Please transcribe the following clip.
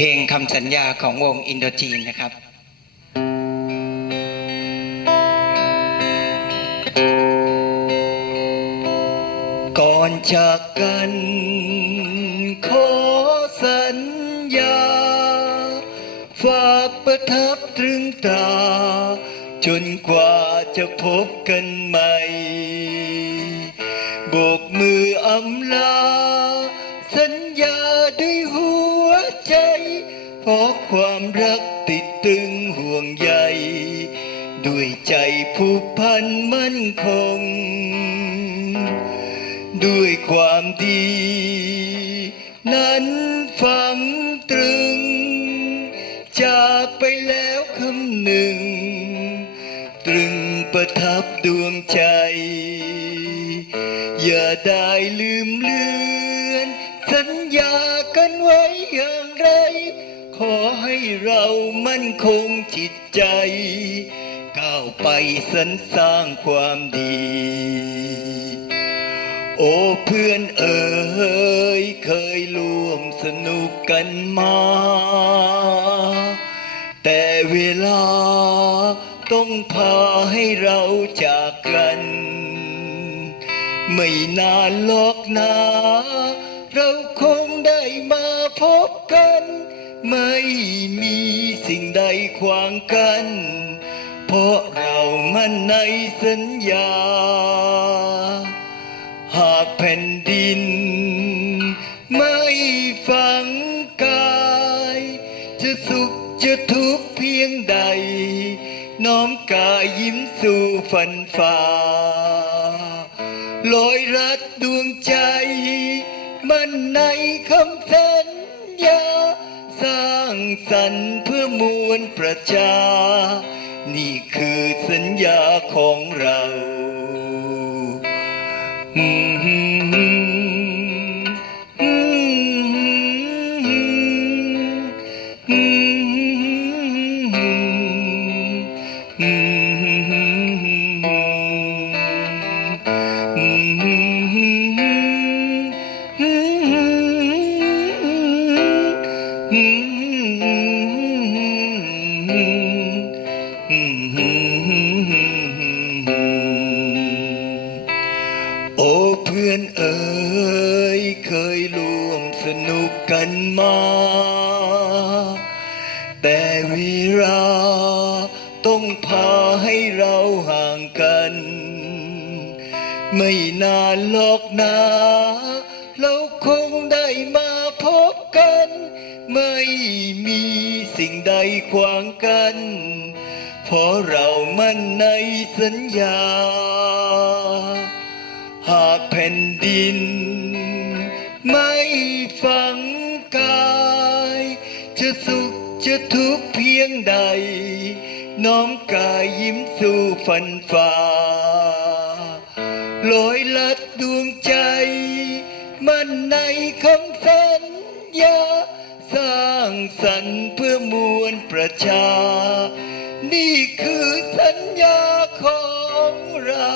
เพลงคำสัญญาของวงอินโดจีนนะครับก่อนจากกันขอสัญญาฝากประทับตรึงตราจนกว่าจะพบกันใหม่โบกมืออำลาสัญญาด้วยหัวใจเพราะความรักติดตึงห่วงใยด้วยใจผูกพันมั่นคงด้วยความดีนั้นฝังตรึงจากไปแล้วคำหนึ่งตรึงประทับดวงใจอย่าได้ลืมเลือนสัญญากันไว้อย่างไรขอให้เรามั่นคงจิตใจก้าวไปสรรสร้างความดีโอ้เพื่อนเอ๋ยเคยร่วมสนุกกันมาแต่เวลาต้องพาให้เราจากกันไม่นานหรอกนะเราคงได้มาพบกันไม่มีสิ่งใดขวางกันเพราะเรามั่นในสัญญาหากแผ่นดินไม่ฝังกายจะสุขจะทุกข์เพียงใดน้อมกายยิ้มสู่ฝันฝ่าลอยรัดดวงใจมันในคำสัญญาสร้างสรรค์เพื่อมวลประชานี่คือสัญญาของเราโอ้เพื่อนเอ๋ยเคยร่วมสนุกกันมาแต่เวลาต้องพาให้เราห่างกันไม่นานหรอกนะเราคงได้มาพบกันไม่มีสิ่งใดขวางกันเพราะเรามั่นในสัญญาหากแผ่นดินไม่ฝังกายจะสุขจะทุกข์เพียงใดน้อมกายยิ้มสู่ฝันฝ่าลอยลัดดวงใจมันในคำสัญญาสร้างสรรค์เพื่อมวลประชานี่คือสัญญาของเรา